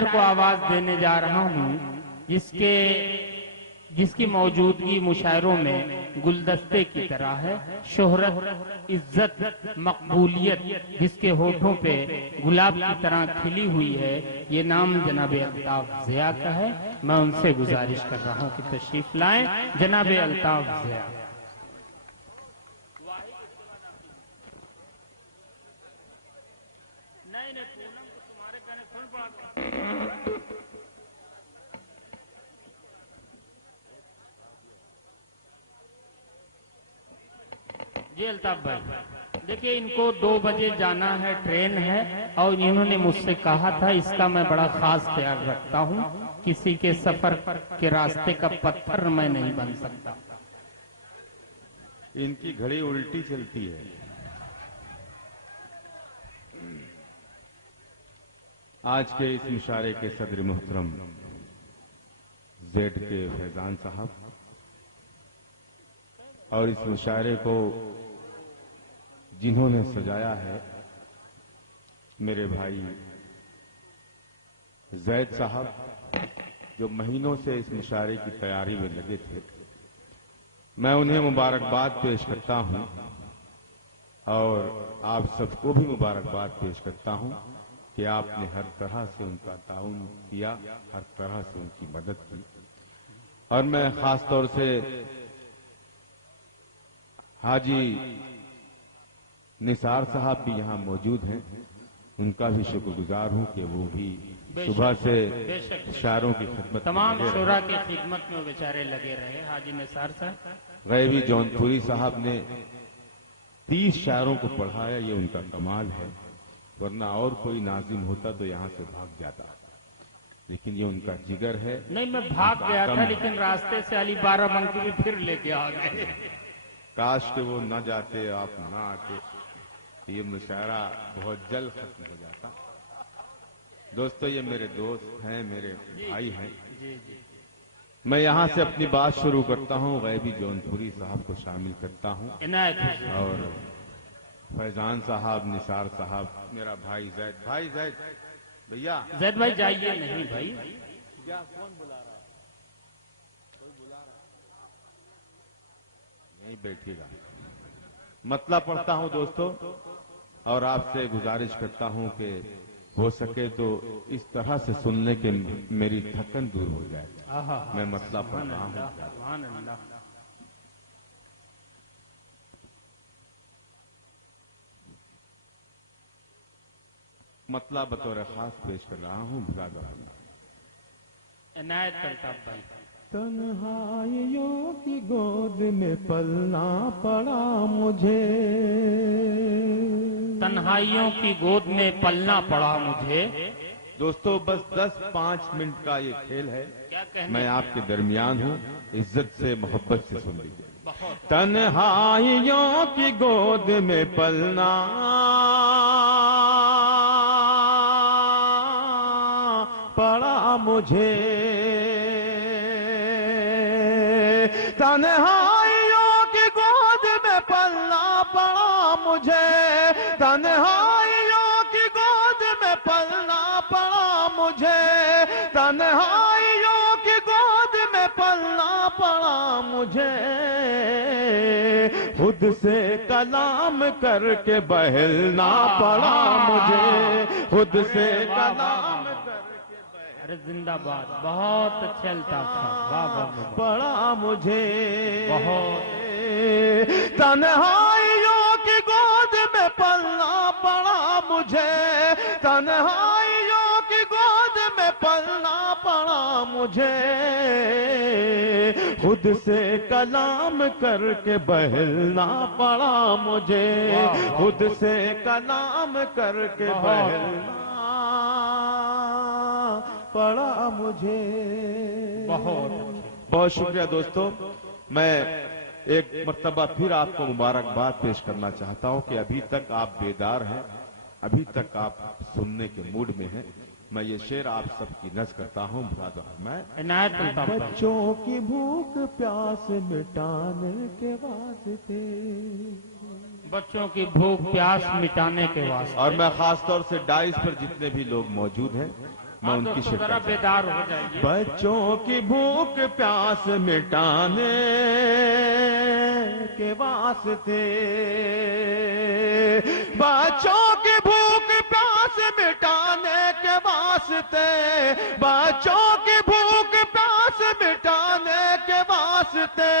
شاعر کو آواز دینے جا رہا ہوں جس کی موجودگی مشاعروں میں گلدستے کی طرح ہے، شہرت، عزت، مقبولیت جس کے ہونٹوں پہ گلاب کی طرح کھلی ہوئی ہے، یہ نام جناب الطاف ضیاء کا ہے۔ میں ان سے گزارش کر رہا ہوں کہ تشریف لائیں جناب الطاف ضیاء۔ جی الطاف بھائی، دیکھیں ان کو 2 بجے جانا ہے، ٹرین ہے، اور انہوں نے مجھ سے کہا تھا اس کا میں بڑا خاص خیال رکھتا ہوں، کسی کے سفر کے راستے کا پتھر میں نہیں بن سکتا۔ ان کی گھڑی الٹی چلتی ہے۔ آج کے اس مشاعرے کے صدر محترم زیڈ کے فیضان صاحب اور اس مشاعرے کو جنہوں نے سجایا ہے میرے بھائی زید صاحب، جو مہینوں سے اس مشاعرے کی تیاری میں لگے تھے، میں انہیں مبارکباد پیش کرتا ہوں اور آپ سب کو بھی مبارکباد پیش کرتا ہوں کہ آپ نے ہر طرح سے ان کا تعاون کیا، ہر طرح سے ان کی مدد کی۔ اور میں خاص طور سے حاجی نثار صاحب بھی یہاں موجود ہیں، ان کا بھی شکر گزار ہوں کہ وہ بھی صبح سے شاعروں کی خدمت، تمام شعراء کی خدمت میں بیچارے لگے رہے۔ حاجی نثار صاحب، غیبی جون پوری صاحب نے 30 شاعروں کو پڑھایا، یہ ان کا کمال ہے، ورنہ اور کوئی ناظم ہوتا تو یہاں سے بھاگ جاتا، لیکن یہ ان کا جگر ہے۔ نہیں میں بھاگ گیا تھا، لیکن راستے سے علی بارہ بنکی بھی پھر لے کے آ گئے۔ کاش کہ وہ نہ جاتے، آپ نہ آتے، یہ مشاعرہ بہت جلد ختم ہو جاتا۔ دوستو، یہ میرے دوست ہیں، میرے بھائی ہیں۔ میں یہاں سے اپنی بات شروع کرتا ہوں، غیبی جون پوری صاحب کو شامل کرتا ہوں اور فیضان صاحب، نثار صاحب، میرا بھائی زید بھیا، زید بھائی جائیے نہیں بھائی، کون بلا رہا ہے؟ کوئی بلا رہا ہے؟ نہیں بیٹھے گا۔ مطلب پڑھتا ہوں دوستو، اور آپ سے گزارش کرتا ہوں کہ ہو سکے تو اس طرح سے سننے کے میری تھکن دور ہو جائے۔ میں مطلب پڑھ رہا ہوں۔ سبحان اللہ۔ مطلب بطور خاص پیش کر رہا ہوں، عنایت الطاف بھائی۔ تنہائیوں کی گود میں پلنا پڑا مجھے، تنہائیوں کی گود میں پلنا پڑا مجھے۔ دوستو بس 10-5 منٹ کا یہ کھیل ہے، میں آپ کے درمیان ہوں، عزت سے محبت سے سن لیجیے۔ تنہائیوں کی گود میں پلنا پڑا مجھے، تنہائیوں کی گود میں پلنا پڑا مجھے، تنہائیوں کی گود میں پلنا پڑا مجھے، تنہائیوں کی گود میں پلنا پڑا مجھے، خود سے کلام کر کے بہلنا پڑا مجھے، خود سے کلام زندہ باد، بہت اچھے الطاف صاحب، واہ واہ، پڑا مجھے بہت۔ تنہائیوں کی گود میں پلنا پڑا مجھے، تنہائیوں کی گود میں پلنا پڑا مجھے، خود سے کلام کر کے بہلنا پڑا مجھے، خود سے کلام کر کے بہلنا پڑا مجھے۔ بہت شکریہ دوستو، میں ایک مرتبہ پھر آپ کو مبارکباد پیش کرنا چاہتا ہوں کہ ابھی تک آپ بیدار ہیں، ابھی تک آپ سننے کے موڈ میں ہیں۔ میں یہ شعر آپ سب کی نظر کرتا ہوں، بچوں کی بھوک پیاس مٹانے کے واسطے، بچوں کی بھوک پیاس مٹانے کے واسطے، اور میں خاص طور سے ڈائس پر جتنے بھی لوگ موجود ہیں میں ان کی تو ذرا شرکت بیدار ہو جائیے. بچوں کی بھوک پیاس مٹانے کے واسطے، بچوں کی بھوک پیاس مٹانے کے واسطے، بچوں کی بھوک پیاس مٹانے کے واسطے،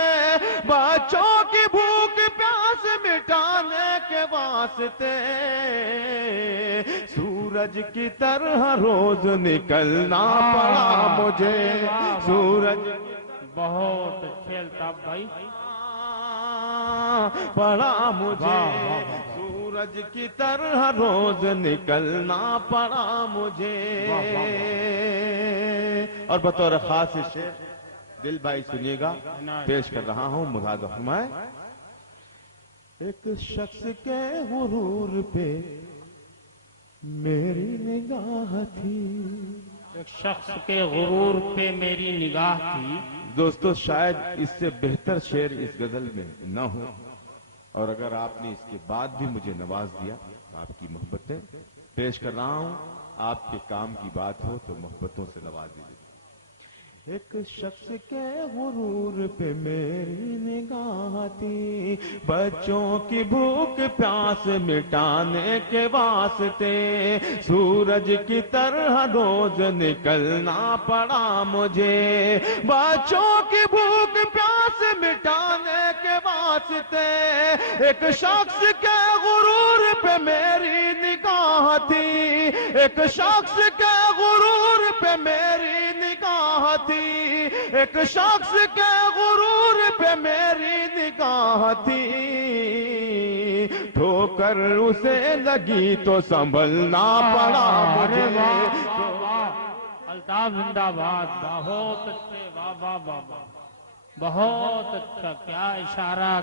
بچوں کی بھوک پیاس مٹانے کے واسطے سورج کی طرح روز نکلنا پڑا مجھے، سورج بہت اچھے الطاف بھائی. پڑا مجھے، سورج کی طرح روز نکلنا پڑا مجھے. اور بطور خاص شعر دل بھائی سنیے گا، پیش کر رہا ہوں، ملاحظہ فرمائیں. ایک شخص کے غرور پہ میری نگاہ تھی، ایک شخص کے غرور پہ میری نگاہ تھی. دوستو شاید اس سے بہتر شعر اس غزل میں نہ ہو، اور اگر آپ نے اس کے بعد بھی مجھے نواز دیا، آپ کی محبتیں پیش کر رہا ہوں. آپ کے کام کی بات ہو تو محبتوں سے نواز دیجیے. ایک شخص کے غرور پہ میری نگاہ تھی، بچوں کی بھوک پیاس مٹانے کے واسطے سورج کی طرح روز نکلنا پڑا مجھے، بچوں کی بھوک پیاس مٹانے کے واسطے ایک شخص کے غرور پہ میری نگاہ تھی، ایک شخص کے غرور پہ میری نگاہ تھی، ایک شخص کے غرور پہ میری نگاہ تھی، ٹھوکر اسے لگی تو سنبھلنا پڑا مجھے. الطاف زندہ باد. بہت اچھے، واہ واہ واہ واہ، بہت اچھا. کیا اشارہ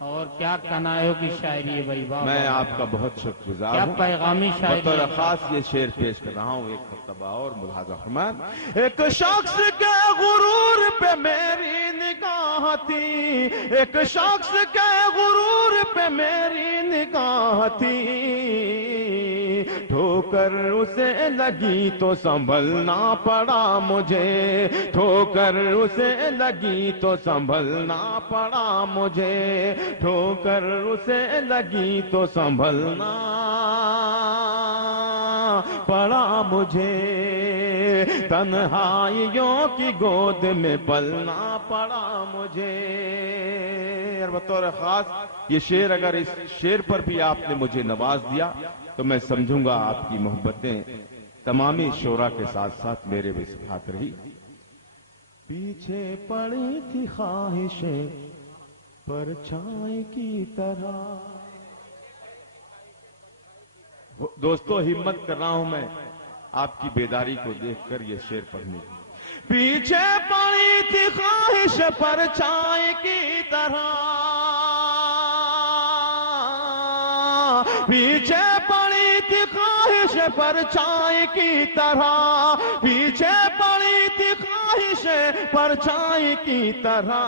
اور کیا کنایوں کی شاعری ہے بھائی. واہ میں آپ کا بہت شکر گزار کیا ہوں. پیغامی شاعری بطور ہے. خاص یہ شعر پیش کر رہا ہوں، ایک مرتبہ اور ملاحظہ فرمائیں. ایک شخص کے غرور پہ میری نگاہ تھی، ایک شخص کے غرور پہ میری نگاہ تھی، ٹھوکر اسے لگی تو سنبھلنا پڑا مجھے، ٹھوکر اسے لگی تو سنبھلنا پڑا مجھے، ٹھوکر اسے لگی تو سنبھلنا پڑا مجھے، تنہائیوں کی گود میں پلنا پڑا مجھے. اور بطور خاص یہ شعر، اگر اس شعر پر بھی آپ نے مجھے نواز دیا تو میں سمجھوں گا آپ کی محبتیں تمامی شعراء کے ساتھ ساتھ میرے بھی ساتھ رہی. پیچھے پڑی تھی خواہشیں پرچھائی کی طرح. دوستو ہمت کر رہا ہوں میں آپ کی بیداری کو دیکھ کر یہ شعر پڑھنے کی. پیچھے پڑی تھی خواہش پرچھائی کی طرح، پیچھے پڑی تھی خواہش پرچھائی کی طرح، پیچھے پڑی تھی خواہش پرچھائی کی طرح،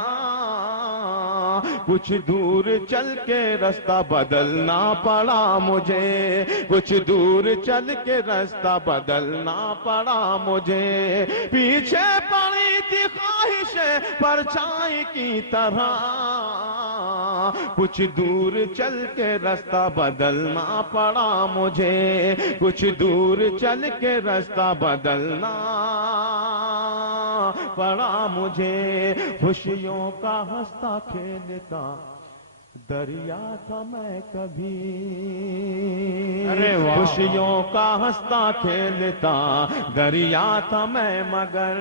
کچھ دور چل کے راستہ بدلنا پڑا مجھے، کچھ دور چل کے راستہ بدلنا پڑا مجھے، پیچھے پڑی تھی خواہش پرچھائی کی طرح، کچھ دور چل کے راستہ بدلنا پڑا مجھے، کچھ دور چل کے راستہ بدلنا پڑا مجھے. خوشیوں کا ہنستا کھیلتا دریا تھا میں کبھی، خوشیوں کا ہنستا کھیلتا دریا تھا میں، مگر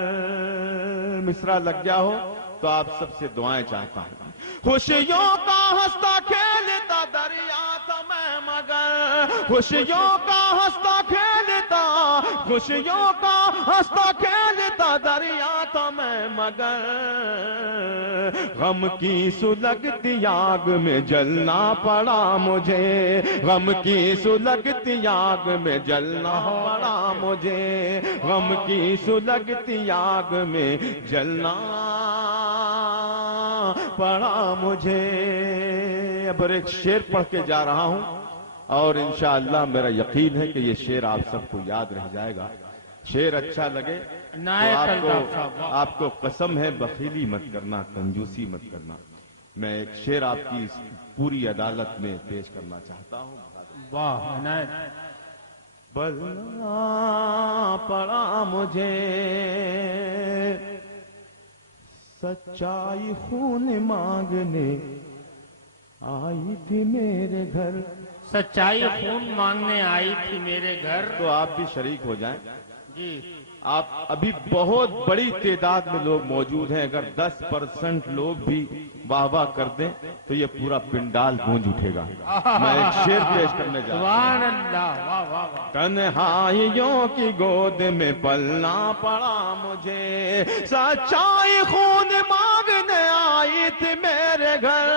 مصرع لگ گیا ہو تو آپ سب سے دعائیں چاہتا ہوں. خوشیوں کا ہنستا کھیلتا دریا تھا میں، مگر خوشیوں کا ہنستا کھیلتا، خوشیوں کا ہنستا کھیلتا دریا تھا میں، مگر غم کی سلگتی آگ میں جلنا پڑا مجھے، غم کی سلگتی آگ میں جلنا پڑا مجھے، غم کی سلگتی آگ میں جلنا پڑا مجھے. اب ایک شعر پڑھ کے جا رہا ہوں اور انشاءاللہ میرا یقین ہے کہ یہ شعر آپ سب کو یاد رہ جائے گا. شعر اچھا لگے تو آپ کو قسم ہے بخیلی مت کرنا، کنجوسی مت کرنا۔ میں ایک شعر آپ کی اس پوری عدالت میں پیش کرنا چاہتا ہوں۔ واہ عنایت۔ بلنا پڑا مجھے سچائی خون مانگنے آئی تھی میرے گھر۔ سچائی خون مانگنے آئی تھی میرے گھر۔ تو آپ بھی شریک ہو جائیں۔ جی آپ ابھی بہت بڑی تعداد میں لوگ موجود ہیں، اگر 10% لوگ بھی واہ واہ کر دیں تو یہ پورا پنڈال گونج اٹھے گا۔ میں ایک شعر پیش کرنے جا رہا ہوں۔ سبحان اللہ، واہ واہ واہ۔ تنہائیوں کی گود میں پلنا پڑا مجھے، سچائی خون مانگنے آئی تھی میرے گھر۔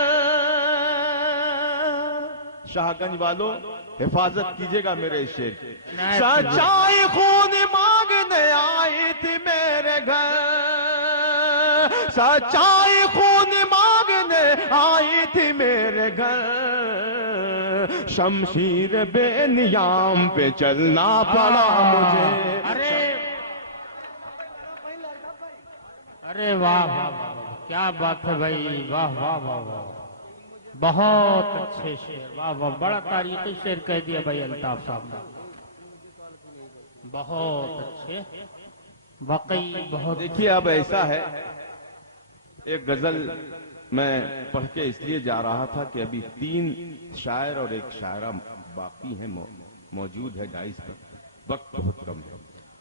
شاہ گنج والوں حفاظت کیجئے گا میرے اس شعر کی۔ سچائی خون مانگنے آئی تھی میرے گھر، سچائی خون مانگنے آئی تھی میرے گھر، شمشیر بے نیام پہ چلنا پڑا مجھے۔ ارے واہ واہ واہ، کیا بات ہے بھائی، واہ واہ واہ واہ، بہت اچھے شعر، واہ واہ، بڑا تاریخی شعر کہہ دیا بھائی الطاف صاحب نے، بہت اچھے، واقعی بہت۔ دیکھیے اب ایسا ہے، ایک غزل میں پڑھ کے اس لیے جا رہا تھا کہ ابھی 3 شاعر اور ایک شاعرہ باقی ہیں، موجود ہے ڈائس پر، وقت بہت کم ہے،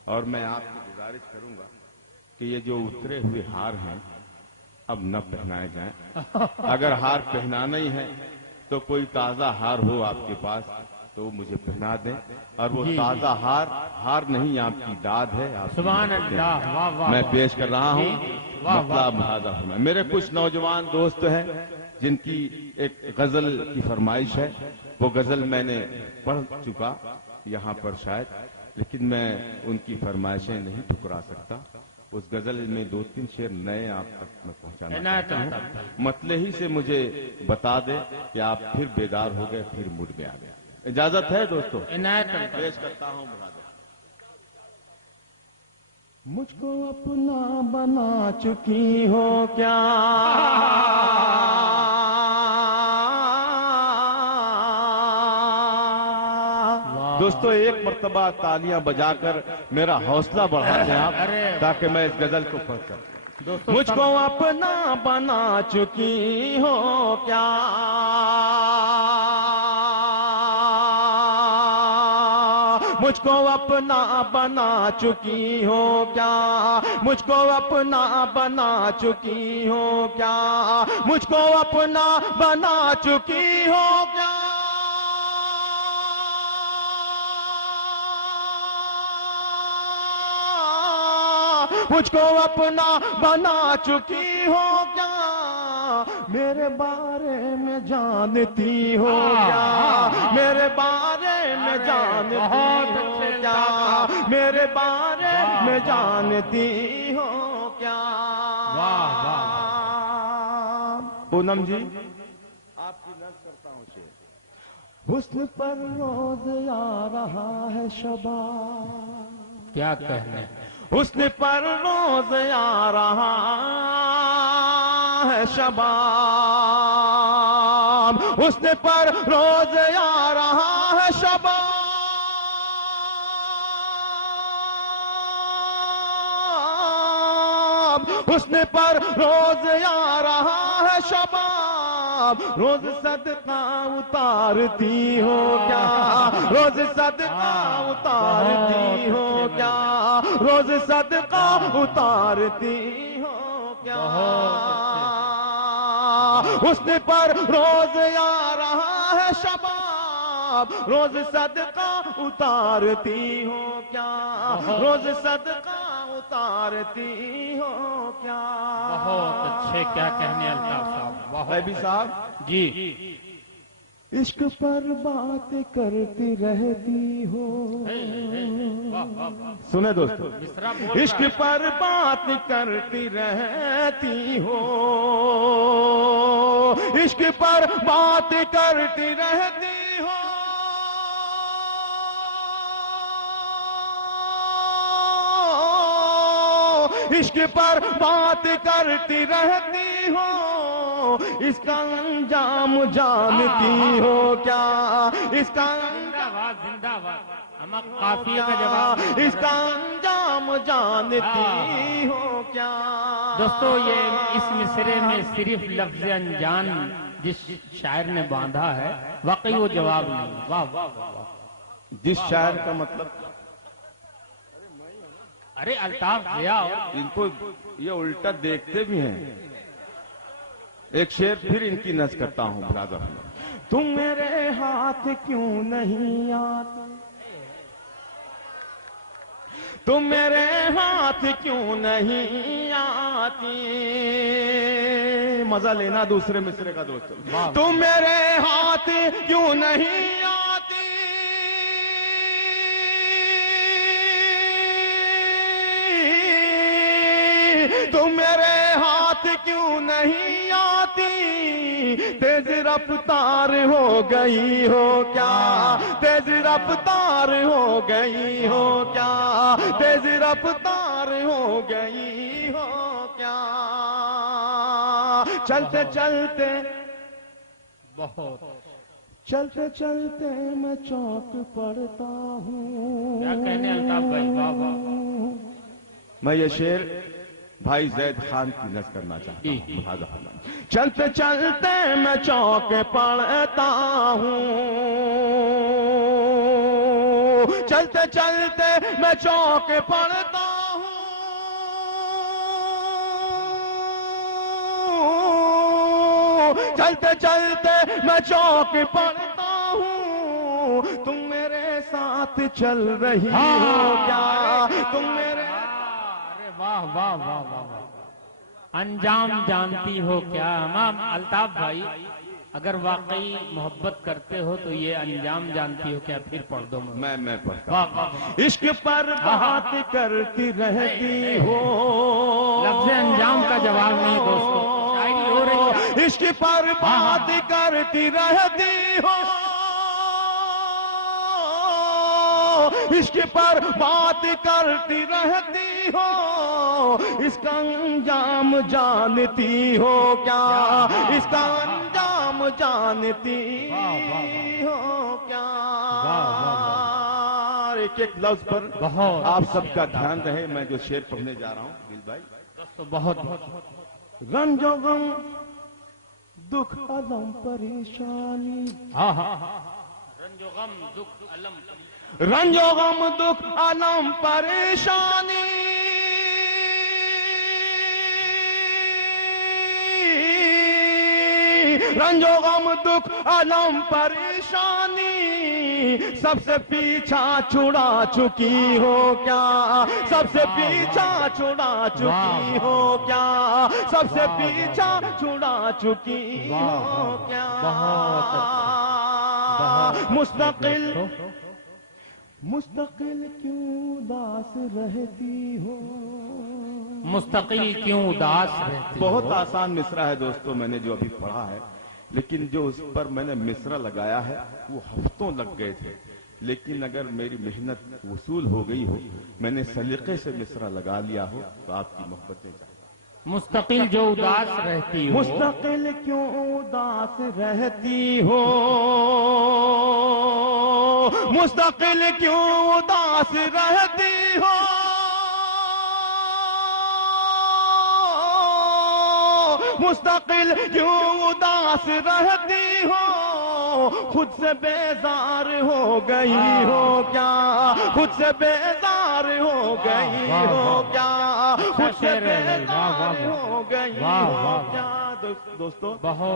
اور میں آپ سے گزارش کروں گا کہ یہ جو اترے ہوئے ہار ہیں اب نہ پہنائے جائیں۔ اگر ہار پہنانا ہی ہے تو کوئی تازہ ہار ہو آپ کے پاس تو مجھے پہنا دیں، اور وہ تازہ ہار نہیں، آپ کی داد ہے۔ سبحان اللہ، واہ واہ، میں پیش کر رہا ہوں مطلب محاذہ ہونا۔ میرے کچھ نوجوان دوست ہیں جن کی ایک غزل کی فرمائش ہے، وہ غزل میں نے پڑھ چکا یہاں پر شاید، لیکن میں ان کی فرمائشیں نہیں ٹھکرا سکتا۔ اس غزل میں 2-3 شعر نئے آپ تک میں پہنچانا چاہتا ہوں۔ مطلع ہی سے مجھے بتا دے کہ آپ پھر بیدار ہو گئے، پھر مڑ گیا۔ اجازت ہے دوستو؟ پیش کرتا ہوں۔ مجھ کو اپنا بنا چکی ہو کیا، دوستو ایک مرتبہ تالیاں بجا کر میرا حوصلہ بڑھا دیں آپ، تاکہ میں اس غزل کو پڑھ سکوں۔ مجھ کو اپنا بنا چکی ہو کیا، مجھ کو اپنا بنا چکی ہو کیا، مجھ کو اپنا بنا چکی ہو کیا، مجھ کو اپنا بنا چکی ہو کیا، مجھ کو اپنا بنا چکی ہو کیا، میرے بارے میں جانتی ہو کیا، میرے بارے میں جانتی ہو کیا، میرے بارے میں جانتی ہو کیا۔ پونم جی آپ کی نظر کرتا ہوں شعر۔ حسن پر روز آ رہا ہے شباب، کیا کہنے، حسن پر روز آ رہا ہے شباب، حسن پر روز آ رہا ہے شباب، حسن پر روز آ رہا ہے شباب، روز صدقہ اتارتی ہو کیا، روز صدقہ اتارتی ہو کیا، روز صدقہ اتارتی ہو کیا، حسن پر روز آ رہا ہے شباب، روز صدقہ اتارتی ہو کیا، روز صدقہ اتارتی ہو کیا۔ بہت اچھے، کیا کہنے الطاف صاحب، بھائی صاحب جی۔ عشق پر بات کرتی رہتی ہو، سنے دوستو، عشق پر بات کرتی رہتی ہو، عشق پر بات کرتی رہتی ہو، عشق پر بات کرتی رہتی ہو، اس کا انجام جانتی ہو کیا؟ اس کا زندہ باد زندہ باد، ہم قافیے کا جواب اس کا انجام جانتی ہو کیا؟ دوستو یہ اس مصرے میں صرف لفظ انجان جس شاعر نے باندھا ہے واقعی وہ جواب نہیں۔ واہ واہ واہ واہ، جس شاعر کا مطلب، ارے الطاف ضیاء ان کو یہ الٹا دیکھتے بھی ہیں۔ ایک شعر پھر ان کی نظر کرتا ہوں برادر، تم میرے ہاتھ کیوں نہیں آتے، تم میرے ہاتھ کیوں نہیں آتی، مزہ لینا دوسرے مصرے کا دوستو، تم میرے ہاتھ کیوں نہیں آتی، تم میرے ہاتھ کیوں نہیں آتی، تیز رفتار ہو گئی ہو کیا، تیز رفتار ہو گئی ہو کیا، تیز رفتار ہو گئی ہو کیا، چلتے چلتے بہت چلتے چلتے میں چوک پڑتا ہوں۔ کیا کہنے الطاف بھائی، واہ واہ واہ۔ میں یہ شعر بھائی زید خان کی نظر کرنا چاہتا ہوں، لہذا فرمائیں، چلتے چلتے میں چوک پڑتا ہوں، چلتے چلتے میں چوک پڑتا ہوں، چلتے چلتے میں چوک پڑتا ہوں، تم میرے ساتھ چل رہی ہو کیا، تم میرے، ارے واہ واہ واہ واہ واہ، انجام جانتی ہو کیا؟ امام الطاف بھائی اگر واقعی محبت کرتے ہو تو یہ انجام جانتی ہو کیا پھر پڑھ دو۔ میں پڑھتا واہ واہ واہ، عشق پر بات کرتی رہتی ہو، لفظ انجام کا جواب نہیں دوستو، شاعری ہو رہی ہے۔ عشق پر بات کرتی رہتی ہو، عشق پر بات کرتی رہتی ہو، اس کا انجام جانتی ہو کیا، اس کا انجام جانتی ہو کیا؟ ایک ایک لفظ پر بہت آپ سب کا دھیان رہے، میں جو شعر پڑھنے جا رہا ہوں دل بھائی، دوستو بہت بہت، رنج و غم دکھ علم پریشانی، ہاں ہاں ہاں، رنج و غم دکھ علم، رنج و غم دکھ علم پریشانی، رنج و غم دکھ علم پریشانی، سب سے پیچھا چھڑا چکی ہو کیا، سب سے پیچھا چھڑا چکی ہو کیا، سب سے پیچھا چھڑا چکی ہو کیا؟ مستقل مستقل کیوں اداس رہتی ہو، مستقل کیوں اداس رہتی ہو؟ بہت آسان مصرع ہے دوستو، میں نے جو ابھی پڑھا ہے، لیکن جو اس پر میں نے مصرع لگایا ہے وہ ہفتوں لگ گئے تھے، لیکن اگر میری محنت وصول ہو گئی ہو، میں نے سلیقے سے مصرع لگا لیا ہو تو آپ کی محبتیں چاہیے۔ مستقل جو اداس رہتی ہو، مستقل کیوں اداس رہتی ہو، مستقل کیوں اداس رہتی ہو، مستقل کیوں اداس رہتی ہو، خود سے بیزار ہو گئی ہو کیا، خود سے بیزار ہو گئی ہو کیا، خود سے بیزار ہو گئی ہو کیا؟ دوستو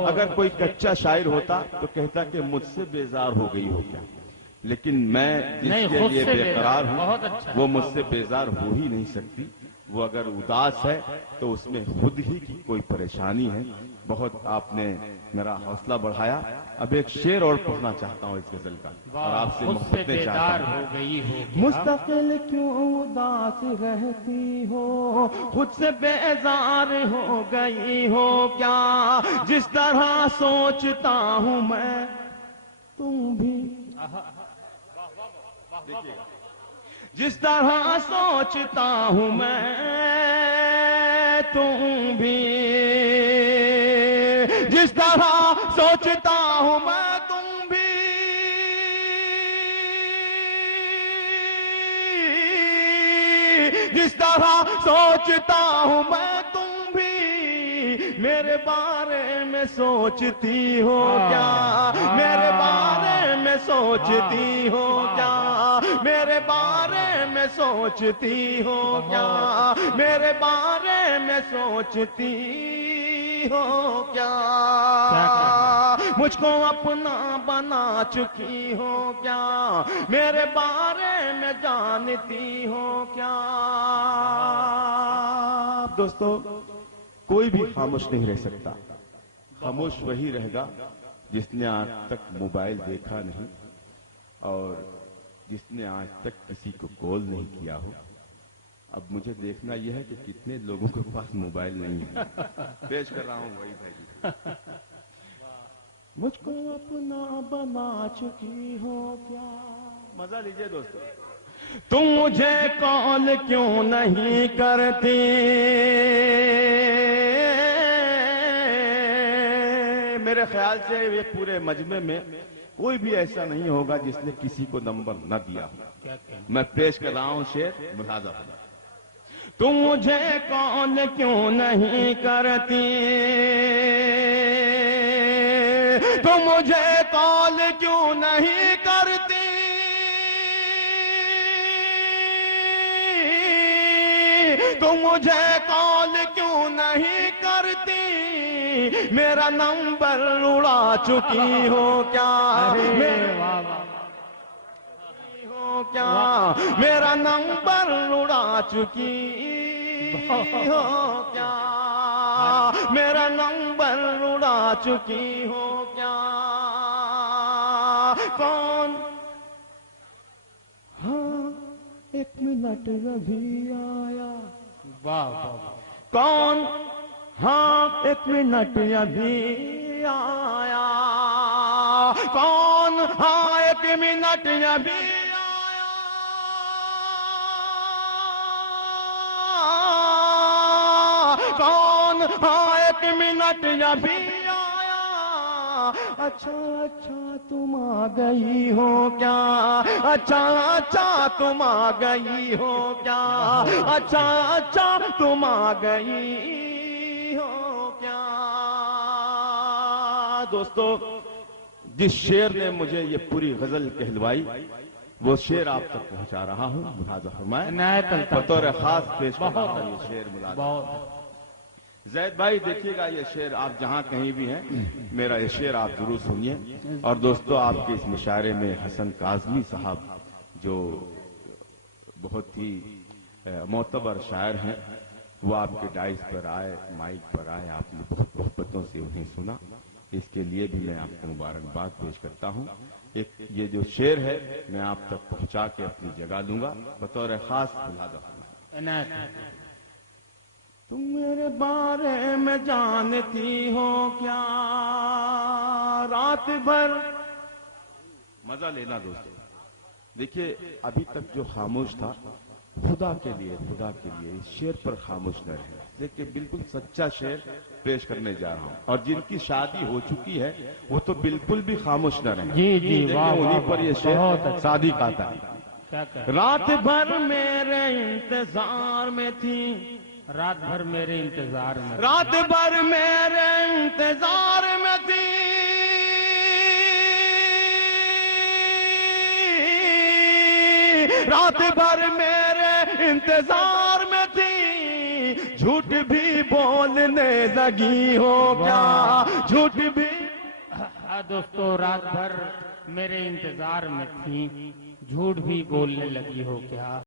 اگر کوئی کچا شاعر ہوتا تو کہتا کہ مجھ سے بیزار ہو گئی ہو کیا، لیکن میں جس کے لیے بے قرار ہوں وہ مجھ سے بیزار ہو ہی نہیں سکتی، وہ اگر اداس ہے تو اس میں خود ہی کی کوئی پریشانی ہے۔ بہت آپ نے میرا حوصلہ بڑھایا، اب ایک شعر اور پڑھنا چاہتا ہوں اس غزل کا اور آپ سے محبتیں چاہتا ہوں۔ مستقل کیوں اداس رہتی ہو، خود سے بیزار ہو گئی ہو کیا، جس طرح سوچتا ہوں میں تم بھی، جس طرح سوچتا ہوں میں تم بھی جس طرح سوچتا ہوں میں تم بھی جس طرح سوچتا ہوں میں تم بھی میرے بارے میں سوچتی ہو کیا میرے بارے میں سوچتی ہو کیا میرے بارے میں سوچتی ہو کیا میرے بارے میں سوچتی ہو کیا مجھ کو اپنا بنا چکی ہو کیا میرے بارے میں جانتی ہو کیا دوستو کوئی بھی خاموش نہیں رہ سکتا خاموش وہی رہے گا جس نے آج تک موبائل دیکھا نہیں اور جس نے آج تک کسی کو کال نہیں کیا ہو اب مجھے دیکھنا یہ ہے کہ کتنے لوگوں کے پاس موبائل نہیں ہے پیش کر رہا ہوں وہی بھائی مجھ کو اپنا بنا چکی ہو کیا مزہ لیجئے دوستو تم مجھے کال کیوں نہیں کرتی میرے خیال سے یہ پورے مجمع میں کوئی بھی ایسا نہیں ہوگا جس نے کسی کو نمبر نہ دیا ہو میں پیش کر رہا ہوں شعر ملاحظہ کرنا تم مجھے کال کیوں نہیں کرتی تم مجھے کال کیوں نہیں کرتی تم مجھے کال کیوں نہیں کرتی میرا نمبر اڑا چکی ہو کیا کیا میرا نمبر اڑا چکی ہو کیا میرا نمبر اڑا چکی ہو کیا کون ہاں ایک منٹ ابھی آیا کون ہاں ایک منٹ ابھی آیا کون ہاں ایک منٹ ابھی کون ہاں ایک منٹ ابھی آیا اچھا اچھا تم آ گئی ہو کیا اچھا اچھا تم آ گئی ہو کیا اچھا اچھا تم آ گئی ہو کیا دوستو جس شعر نے مجھے یہ پوری غزل کہلوائی وہ شعر آپ تک پہنچا رہا ہوں ملاحظہ فرمائیں بطور خاص پیش کر رہا ہوں یہ شعر ملاحظہ زید بھائی دیکھیے گا یہ شعر آپ جہاں کہیں بھی ہیں میرا یہ شعر آپ ضرور سنیے اور دوستو آپ کے اس مشاعرے میں حسن کاظمی صاحب جو بہت ہی معتبر شاعر ہیں وہ آپ کے ڈائس پر آئے مائک پر آئے آپ نے بہت محبتوں سے انہیں سنا اس کے لیے بھی میں آپ کو مبارکباد پیش کرتا ہوں ایک یہ جو شعر ہے میں آپ تک پہنچا کے اپنی جگہ دوں گا بطور خاص تم میرے بارے میں جانتی ہو کیا رات بھر مزہ لینا دوستو دیکھیے ابھی تک جو خاموش تھا خدا کے لیے اس شعر پر خاموش نہ رہے دیکھیے بالکل سچا شعر پیش کرنے جا رہا ہوں اور جن کی شادی ہو چکی ہے وہ تو بالکل بھی خاموش نہ رہے جی انہیں پر یہ شعر صادق آتا ہے رات بھر میرے انتظار میں تھی رات بھر میرے انتظار میں رات بھر میرے انتظار میں تھی رات بھر میرے انتظار میں تھی جھوٹ بھی بولنے لگی ہو کیا جھوٹ بھی دوستو رات بھر میرے انتظار میں تھی جھوٹ بھی بولنے لگی ہو کیا